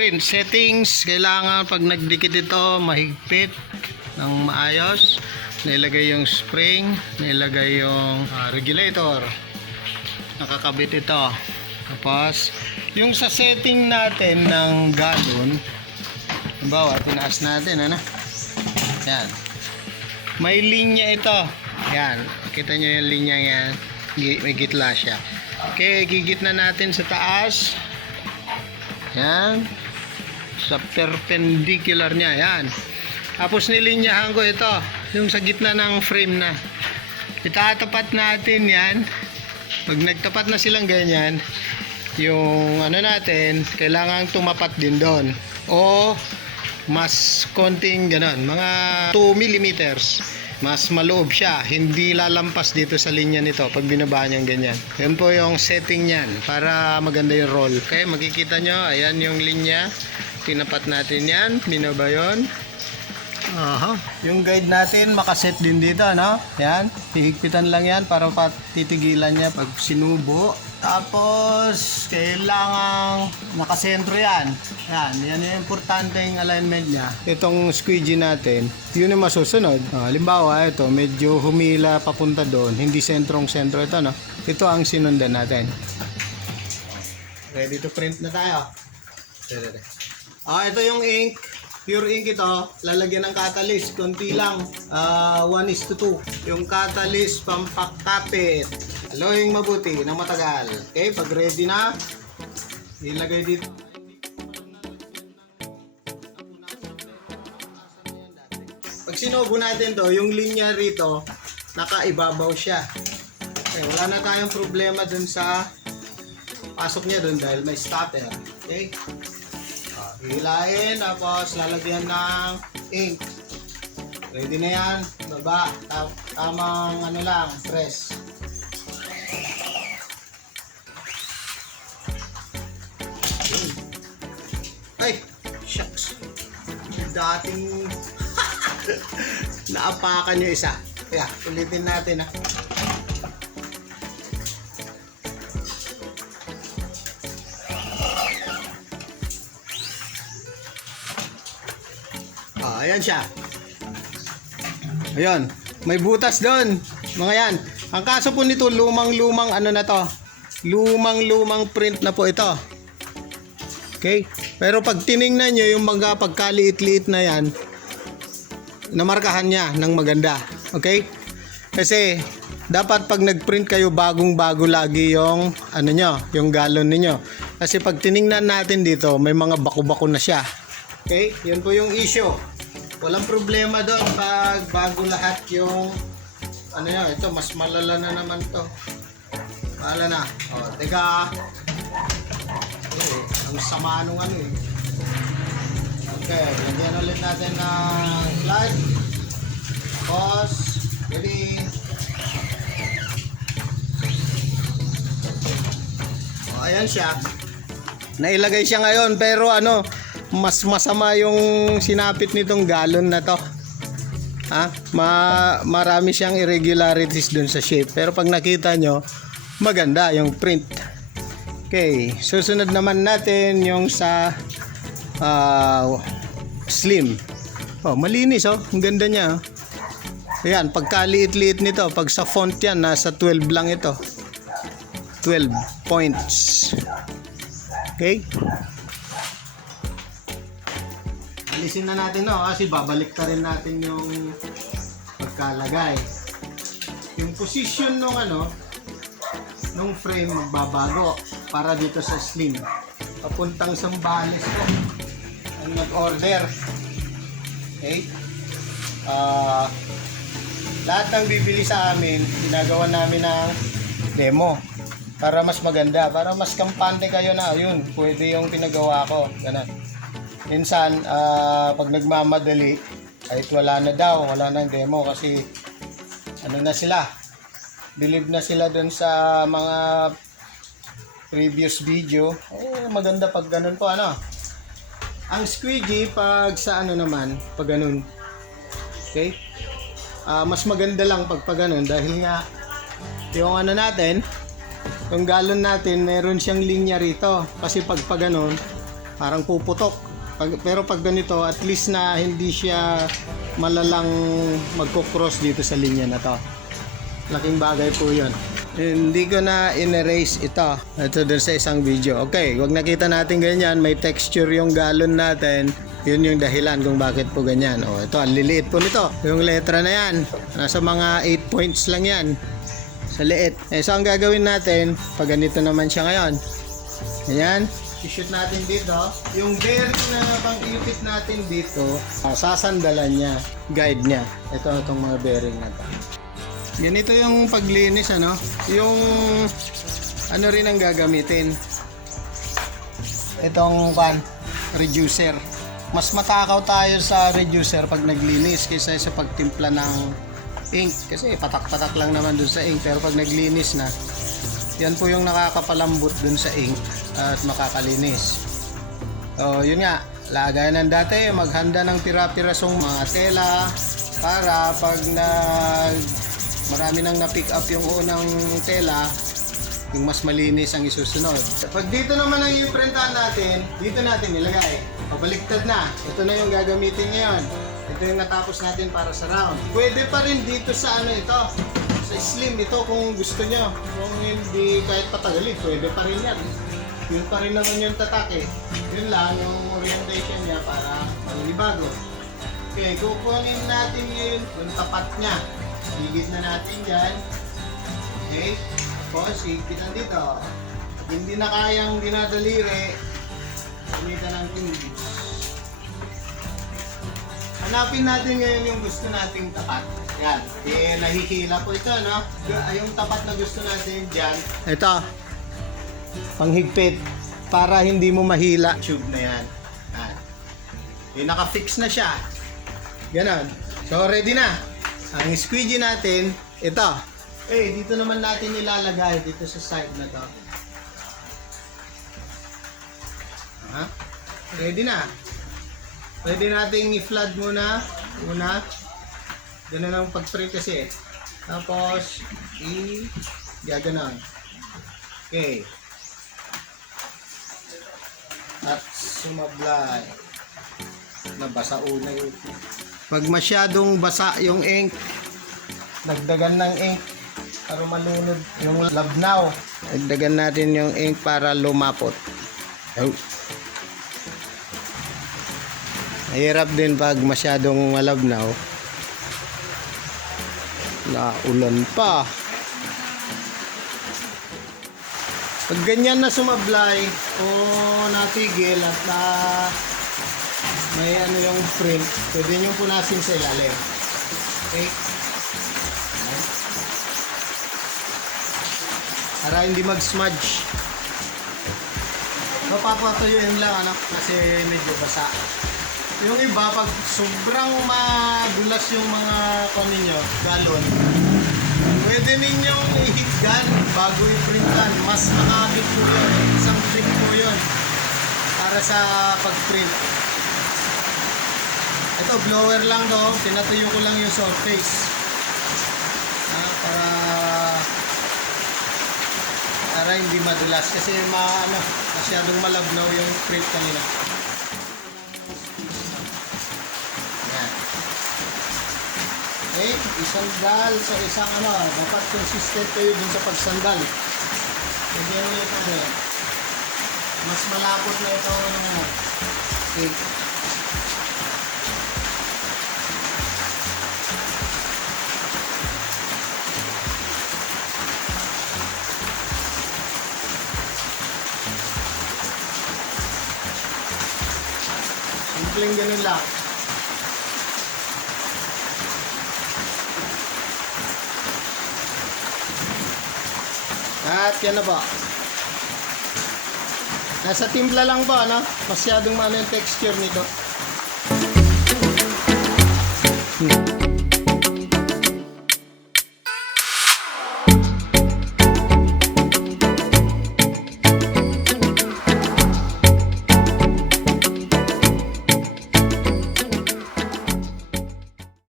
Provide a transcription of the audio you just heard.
print settings, kailangan pag nagdikit ito, mahigpit ng maayos. Nailagay yung spring, nailagay yung ah, regulator. Nakakabit ito. Tapos, yung sa setting natin ng galon, halimbawa, tinaas natin, ano? Yan. May linya ito. Yan. Kita nyo yung linya yan. May gitla siya. Okay, gigit na natin sa taas. Yan. Sa perpendicular niya. Yan. Tapos nilinyahan ko ito. Yung sa gitna ng frame na. Itatapat natin yan. Pag nagtapat na silang ganyan, yung ano natin, kailangan tumapat din doon. O mas konting ganon, mga 2 millimeters. Mas maloob siya, hindi lalampas dito sa linya nito pag binaba niyang ganyan. Yan po yung setting niyan para maganda yung roll. Okay, makikita nyo, ayan yung linya. Tinapat natin yan, binaba yun. Aha. Yung guide natin makaset din dito, no? Yan. Hihigpitan lang yan para patitigilan niya pag sinubo. Tapos, kailangang nakasentro yan. Yan. Yan yung importanteng alignment niya. Itong squeegee natin, yun yung masusunod. Ah, halimbawa, ito, medyo humila papunta doon. Hindi sentrong sentro ito, no? Ito ang sinundan natin. Ready to print na tayo. Ready. Ah, ito yung ink. Pure ink ito. Lalagyan ng catalyst. Konti lang. Ah, 1 is to 2. Yung catalyst, pampakapit. Haluin mabuti ng matagal. Okay, pag ready na, ilagay dito. Pag sinubo natin to, yung linya rito, nakaibabaw siya. Okay, wala na tayong problema dun sa pasok niya dun dahil may starter. Okay? Ah, Hilahin, tapos lalagyan ng ink. Ready na yan. Baba. Ta- tamang ano lang, press. Yun. Ay! Shucks! Dating naapakan yung isa. Kaya, ulitin natin ah. Ayan siya. Ayun. May butas doon. Mga yan. Ang kaso po nito, lumang-lumang ano na to. Lumang-lumang print na po ito. Okay? Pero pag tiningnan nyo yung mga pagkaliit-liit na yan, namarkahan niya ng maganda. Okay? Kasi dapat pag nag-print kayo bagong-bago lagi yung ano nyo, yung galon ninyo. Kasi pag tiningnan natin dito, may mga bako-bako na siya. Okay? Yun po yung issue. Walang problema doon pag bago lahat yung ano yun, ito mas malala na naman to. Malala na. O, teka. Eh, ang sama nung ano eh. Okay, lagyan ulit natin ng flag. Pause. Ready. O, ayan siya. Nailagay siya ngayon pero ano, mas masama yung sinapit nitong galon na to. Ha? Ma marami siyang irregularities dun sa shape. Pero pag nakita nyo, maganda yung print. Okay, susunod naman natin yung sa ah, slim. Oh, malinis oh. Ang ganda niya. oh. Ayan, pagkaliit-liit nito, pag sa font yan, nasa 12 lang ito. 12 points. Okay? Alisin na natin no kasi babalik ka rin natin yung pagkalagay. Yung position nung ano nung frame magbabago para dito sa slim. Papuntang Sambales ko. Ang nag-order. Okay? Ah lahat ng bibili sa amin, ginagawa namin ng demo para mas maganda, para mas kampante kayo na, yun, pwede yung pinagawa ko, ganun. Minsan, ah, pag nagmamadali, kahit wala na daw, wala nang demo kasi ano na sila, believe na sila dun sa mga previous video, eh maganda pag ganun po ano. Ang squeegee pag sa ano naman, pag ganun. Okay? Ah, mas maganda lang pag pag ganun dahil nga yung ano natin, yung galon natin, meron siyang linya rito. Kasi pag pag ganun, parang puputok. Pag, pero pag ganito, at least na hindi siya malalang magkocross dito sa linya na to. Laking bagay po yun. Hindi ko na in-erase ito. Ito dun sa isang video. Okay, wag nakita natin ganyan. May texture yung galon natin. Yun yung dahilan kung bakit po ganyan. O, ito, ang liliit po nito. Yung letra na yan. Nasa mga 8 points lang yan. Sa liit. Eh, so, ang gagawin natin, pag ganito naman siya ngayon. Ayan. I-shoot natin dito. Yung bearing na pang-ipit natin dito, ah, sasandalan niya. Guide niya. Ito, itong mga bearing na to. Ganito yung paglinis, ano? Yung ano rin ang gagamitin. Itong pan, reducer. Mas matakaw tayo sa reducer pag naglinis kaysa sa pagtimpla ng ink. Kasi patak-patak lang naman dun sa ink. Pero pag naglinis na, yan po yung nakakapalambot dun sa ink at makakalinis. So, yun nga, lagay ng dati, maghanda ng pira-pirasong mga tela para pag nag marami nang na-pick up yung unang tela, yung mas malinis ang isusunod. Pag dito naman ang i-printahan natin, dito natin ilagay. Pabaliktad na. Ito na yung gagamitin ngayon. Ito yung natapos natin para sa round. Pwede pa rin dito sa ano ito. Sa slim ito kung gusto nyo. Kung hindi kahit patagalin, pwede pa rin yan. Yun pa rin naman yung tatak eh. Yun lang yung orientation niya para malilibago. Okay, kukunin natin ngayon yung tapat niya. Higit na natin dyan. Okay? Tapos, higitan dito. Hindi na kayang dinadaliri, gamitan ng tubig. Hanapin natin ngayon yung gusto nating tapat. Yan. Eh, nahihila po ito, no? Yung tapat na gusto natin dyan. Ito. Panghigpit. Para hindi mo mahila. Tube na yan. Yan. Eh, naka-fix na siya. Ganon. So, ready na. Ang squeegee natin, ito. Eh, dito naman natin ilalagay dito sa side na to. Ha? Ready na. Pwede nating i-flood muna. Una. Ganun ang pag-spray kasi. Tapos, i gaganon. Okay. At sumablay. Nabasa una yun. Pag masyadong basa yung ink, dagdagan ng ink para malunod yung labnaw. Dagdagan natin yung ink para lumapot. Oh. Mahirap din pag masyadong malabnaw. Naulan pa. Pag ganyan na sumablay o natigil at na may ano yung print, pwede nyo punasin sa ilalim. Okay? Para hindi mag-smudge. So, papatuyuin lang, ano? Kasi medyo basa. Yung iba, pag sobrang madulas yung mga kon ninyo, galon, pwede ninyong ihiggan bago i-printan. Mas makakit po yun. Isang trick po yun para sa pag-print. Ito, blower lang to. Tinatuyo ko lang yung surface. Ah, para para hindi madulas kasi ma ano, masyadong malabnaw yung print kanina. Isandal sa isang ano, dapat consistent kayo dun sa pagsandal. Hindi ano yung ano, mas malapot na ito yung ano. Okay. Simpleng ganun lang. At yan na po. Nasa timpla lang po, ano? Masyadong maano yung texture nito. Hmm.